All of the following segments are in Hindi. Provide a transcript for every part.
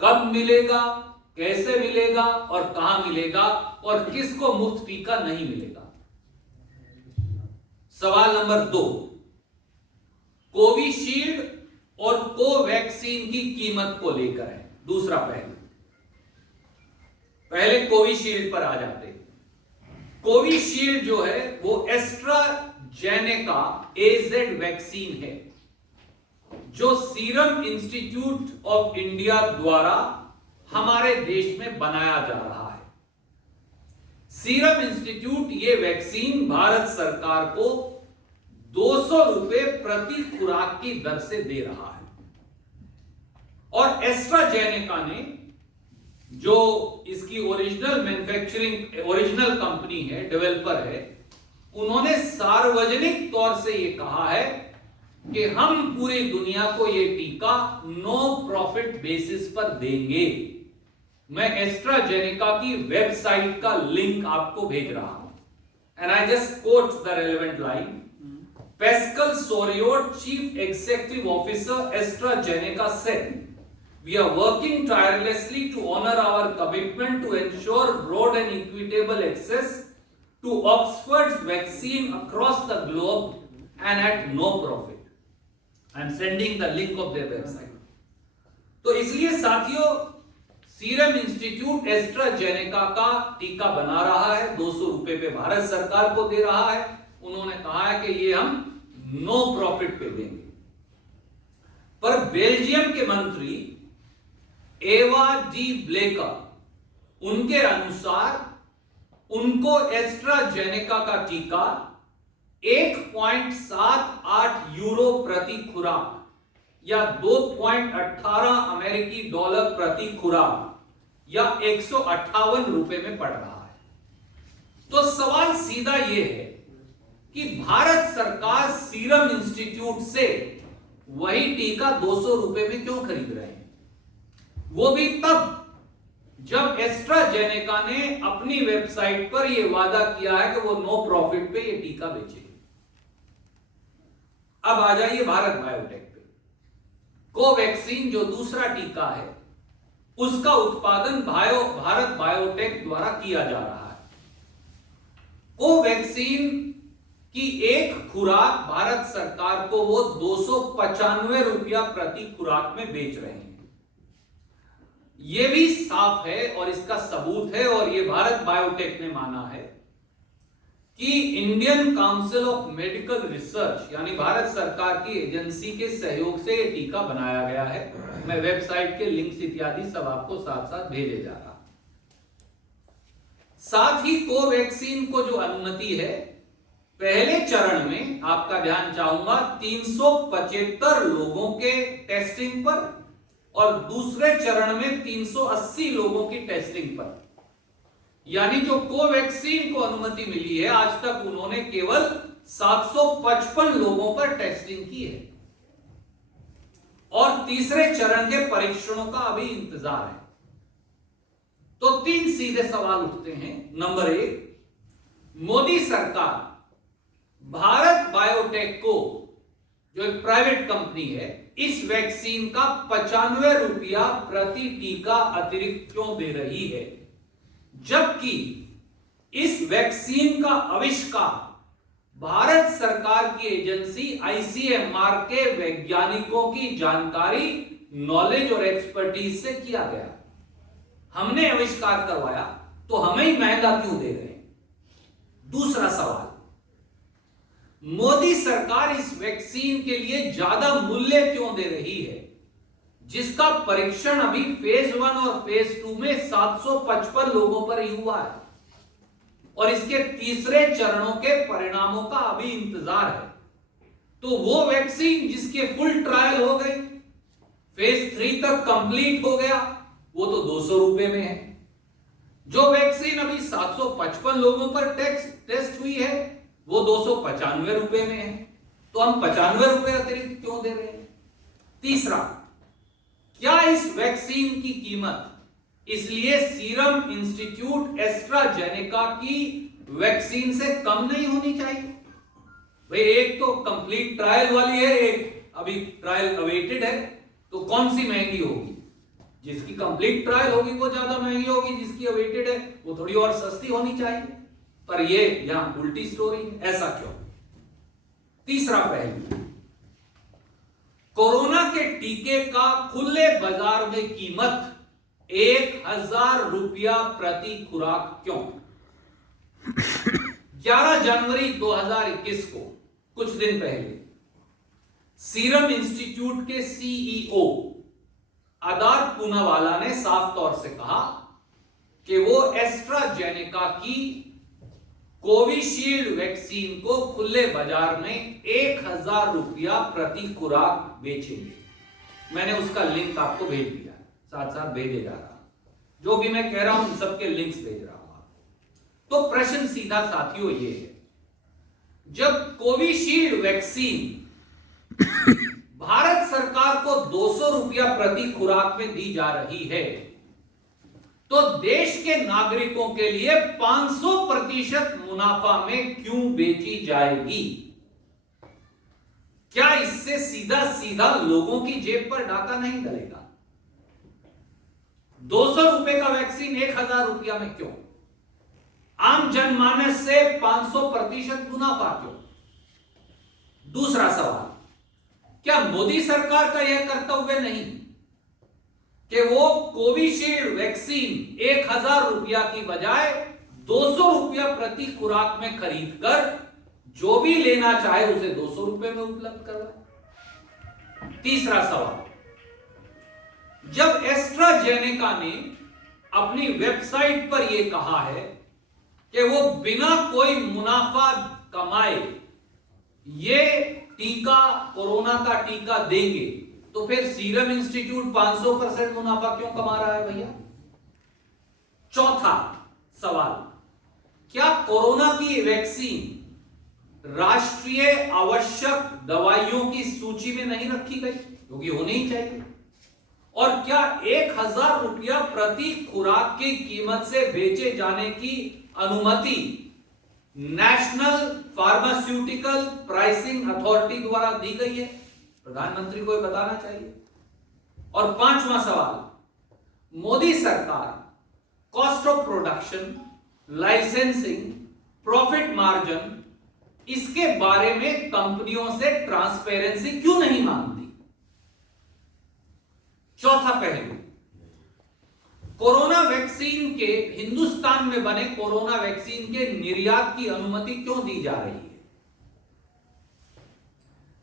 कब मिलेगा, कैसे मिलेगा और कहां मिलेगा और किसको मुफ्त टीका नहीं मिलेगा। सवाल नंबर 2, कोविशील्ड और कोवैक्सीन की कीमत को लेकर है दूसरा पहलू। पहले कोविशील्ड पर आ जाते हैं। कोविशील्ड जो है वो एस्ट्राजेनेका एजेड वैक्सीन है जो सीरम इंस्टीट्यूट ऑफ इंडिया द्वारा हमारे देश में बनाया जा रहा है। सीरम इंस्टीट्यूट ये वैक्सीन भारत सरकार को 200 रुपए प्रति खुराक की दर से दे रहा है और एस्ट्राजेनेका ने जो इसकी ओरिजिनल मैन्युफैक्चरिंग ओरिजिनल कंपनी है, डेवलपर है, उन्होंने सार्वजनिक तौर से यह कहा है कि हम पूरी दुनिया को यह टीका नो प्रॉफिट बेसिस पर देंगे। मैं एस्ट्राजेनेका की वेबसाइट का लिंक आपको भेज रहा हूं and I just quote the relevant line. Pascal Soriot, Chief Executive Officer, AstraZeneca said, "We are working tirelessly to honor our commitment to ensure broad and equitable access to Oxford's vaccine across the globe and at no profit." I am sending the link of their website. तो इसलिए साथियों, सीरम इंस्टीट्यूट एस्ट्राजेनेका का टीका बना रहा है, 200 रुपए पे भारत सरकार को दे रहा है। उन्होंने कहा है कि ये हम नो प्रॉफिट पे देंगे। पर बेल्जियम के मंत्री एवा डी ब्लेकर, उनके अनुसार उनको एस्ट्राजेनेका का टीका 1.78 यूरो प्रति खुराक या 2.18 अमेरिकी डॉलर प्रति खुराक या 158 रुपए में पड़ रहा है। तो सवाल सीधा यह है कि भारत सरकार सीरम इंस्टीट्यूट से वही टीका 200 रुपए में क्यों खरीद रहे हैं, वो भी तब जब एस्ट्राजेनेका ने अपनी वेबसाइट पर यह वादा किया है कि वो नो प्रॉफिट पे ये टीका बेचेगी। अब आ जाइए भारत बायोटेक पे। कोवैक्सीन जो दूसरा टीका है उसका उत्पादन भारत बायोटेक द्वारा किया जा रहा है। कोवैक्सीन कि एक खुराक भारत सरकार को वो 295 रुपया प्रति खुराक में बेच रहे हैं। यह भी साफ है और इसका सबूत है और यह भारत बायोटेक ने माना है कि Indian council of medical research यानी भारत सरकार की एजेंसी के सहयोग से यह टीका बनाया गया है। मैं वेबसाइट के लिंक्स इत्यादि सब आपको साथ साथ भेजे जा रहा। साथ ही कोवैक्सीन को जो अनुमति है, पहले चरण में आपका ध्यान चाहूंगा 375 लोगों के टेस्टिंग पर और दूसरे चरण में 380 लोगों की टेस्टिंग पर। यानी जो कोवैक्सीन को अनुमति मिली है, आज तक उन्होंने केवल 755 लोगों पर टेस्टिंग की है और तीसरे चरण के परीक्षणों का अभी इंतजार है। तो 3 सीधे सवाल उठते हैं। नंबर 1, मोदी सरकार भारत बायोटेक को, जो एक प्राइवेट कंपनी है, इस वैक्सीन का 95 रुपया प्रति टीका अतिरिक्त क्यों दे रही है, जबकि इस वैक्सीन का आविष्कार भारत सरकार की एजेंसी आईसीएमआर के वैज्ञानिकों की जानकारी, नॉलेज और एक्सपर्टीज से किया गया। हमने आविष्कार करवाया तो हमें ही महंगा क्यों दे रहे हैं। दूसरा सवाल, मोदी सरकार इस वैक्सीन के लिए ज्यादा मूल्य क्यों दे रही है, जिसका परीक्षण अभी फेज 1 और फेज 2 में 755 लोगों पर ही हुआ है और इसके तीसरे चरणों के परिणामों का अभी इंतजार है। तो वो वैक्सीन जिसके फुल ट्रायल हो गई, फेज 3 तक कंप्लीट हो गया, वो तो 200 रुपए में है। जो वैक्सीन अभी 755 लोगों पर टेस्ट हुई है, वो 295 रुपए में है। तो हम 95 रुपए अतिरिक्त क्यों दे रहे हैं। तीसरा, क्या इस वैक्सीन की कीमत इसलिए सीरम इंस्टीट्यूट एस्ट्राजेनेका की वैक्सीन से कम नहीं होनी चाहिए। भाई एक तो कंप्लीट ट्रायल वाली है, एक अभी ट्रायल अवेटेड है, तो कौन सी महंगी होगी। जिसकी कंप्लीट ट्रायल होगी वो ज्यादा महंगी होगी, जिसकी अवेटेड है वो थोड़ी और सस्ती होनी चाहिए। पर ये यहां उल्टी स्टोरी है, ऐसा क्यों? तीसरा पहलू, कोरोना के टीके का खुले बाजार में कीमत 1000 रुपया प्रति खुराक क्यों? 11 जनवरी 2021 को, कुछ दिन पहले, सीरम इंस्टीट्यूट के सीईओ आदार पूनावाला ने साफ तौर से कहा कि वो एस्ट्राजेनेका की कोविशील्ड वैक्सीन को खुले बाजार में 1000 रुपया प्रति खुराक बेचेंगे। मैंने उसका लिंक आपको भेज दिया, साथ साथ भेजे जा रहा, जो भी मैं कह रहा हूं सबके लिंक्स भेज रहा हूं आपको। तो प्रश्न सीधा साथियों ये है, जब कोविशील्ड वैक्सीन भारत सरकार को 200 रुपया प्रति खुराक में दी जा रही है, तो देश के नागरिकों के लिए 500% मुनाफा में क्यों बेची जाएगी? क्या इससे सीधा सीधा लोगों की जेब पर डाका नहीं डलेगा? 200 रुपए का वैक्सीन 1000 रुपया में क्यों? आम जनमानस से 500% मुनाफा क्यों? दूसरा सवाल, क्या मोदी सरकार का यह कर्तव्य नहीं कि वो कोविशील्ड वैक्सीन 1000 रुपया की बजाय 200 रुपया प्रति खुराक में खरीद कर जो भी लेना चाहे उसे 200 रुपए में उपलब्ध करवाए? तीसरा सवाल, जब एस्ट्राजेनेका ने अपनी वेबसाइट पर यह कहा है कि वो बिना कोई मुनाफा कमाए ये टीका, कोरोना का टीका देंगे, तो फिर सीरम इंस्टीट्यूट 500% मुनाफा क्यों कमा रहा है भैया? चौथा सवाल, क्या कोरोना की वैक्सीन राष्ट्रीय आवश्यक दवाइयों की सूची में नहीं रखी गई, क्योंकि होनी ही चाहिए? और क्या 1000 रुपया प्रति खुराक की कीमत से बेचे जाने की अनुमति नेशनल फार्मास्यूटिकल प्राइसिंग अथॉरिटी द्वारा दी गई है? प्रधानमंत्री को बताना चाहिए। और पांचवा सवाल, मोदी सरकार cost of production, licensing, profit margin, इसके बारे में कंपनियों से ट्रांसपेरेंसी क्यों नहीं मांगती? चौथा पहलू, कोरोना वैक्सीन के, हिंदुस्तान में बने कोरोना वैक्सीन के निर्यात की अनुमति क्यों दी जा रही है?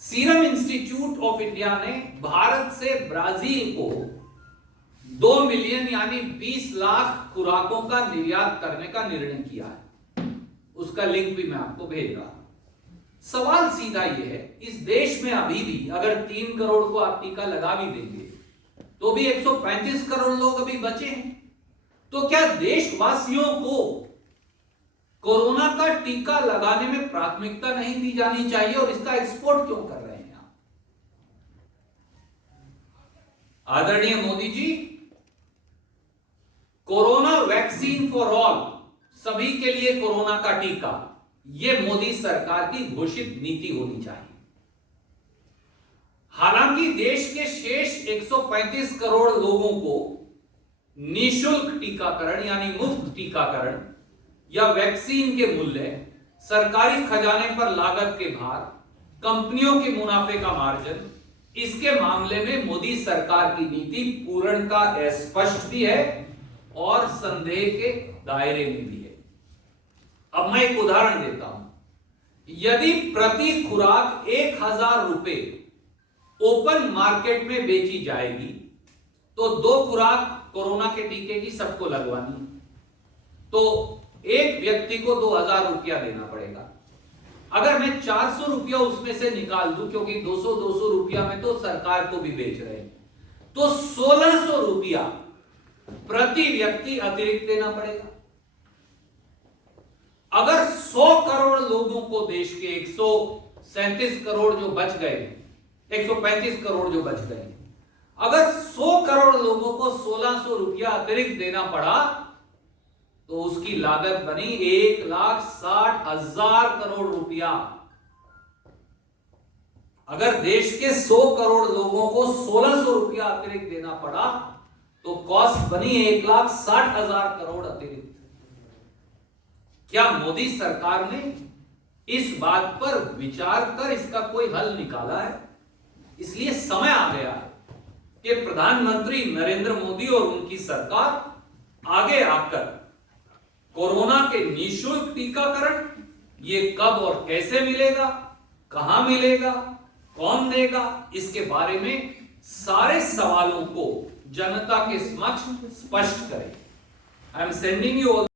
सीरम इंस्टीट्यूट ऑफ इंडिया ने भारत से ब्राजील को 2 मिलियन यानी 20 लाख खुराकों का निर्यात करने का निर्णय किया है। उसका लिंक भी मैं आपको भेज रहा हूं। सवाल सीधा यह है, इस देश में अभी भी अगर 3 करोड़ को आप टीका लगा भी देंगे तो भी 135 करोड़ लोग अभी बचे हैं। तो क्या देशवासियों को कोरोना का टीका लगाने में प्राथमिकता नहीं दी जानी चाहिए और इसका एक्सपोर्ट क्यों कर रहे हैं आप? आदरणीय Modi ji, corona vaccine for all, सभी के लिए कोरोना का टीका, यह मोदी सरकार की घोषित नीति होनी चाहिए। हालांकि देश के शेष 135 करोड़ लोगों को निःशुल्क टीकाकरण यानी मुफ्त टीकाकरण या वैक्सीन के मूल्य, सरकारी खजाने पर लागत के भार, कंपनियों के मुनाफे का मार्जिन, इसके मामले में मोदी सरकार की नीति पूर्णतः स्पष्ट भी है और संदेह के दायरे में भी है। अब मैं एक उदाहरण देता हूं, यदि प्रति खुराक 1000 रुपए ओपन मार्केट में बेची जाएगी तो 2 खुराक कोरोना के टीके की सबको लगवानी है, तो एक व्यक्ति को 2000 रुपया देना पड़ेगा। अगर मैं 400 रुपया उसमें से निकाल दूं, क्योंकि 200 रुपया में तो सरकार को भी बेच रहे हैं, तो 1600 रुपया प्रति व्यक्ति अतिरिक्त देना पड़ेगा। अगर 100 करोड़ लोगों को, देश के 137 करोड़ जो बच गए, 135 करोड़ जो बच गए, अगर 100 करोड़ लोगों को 1600 रुपया अतिरिक्त देना पड़ा तो उसकी लागत बनी 1,60,000 करोड़ रुपया। अगर देश के 100 करोड़ लोगों को 1600 रुपया अतिरिक्त देना पड़ा तो कॉस्ट बनी 1,60,000 करोड़ अतिरिक्त। क्या मोदी सरकार ने इस बात पर विचार कर इसका कोई हल निकाला है? इसलिए समय आ गया है कि प्रधानमंत्री नरेंद्र मोदी और उनकी सरकार आगे आकर कोरोना के निःशुल्क टीकाकरण, ये कब और कैसे मिलेगा, कहां मिलेगा, कौन देगा, इसके बारे में सारे सवालों को जनता के समक्ष स्पष्ट करें। I am sending you all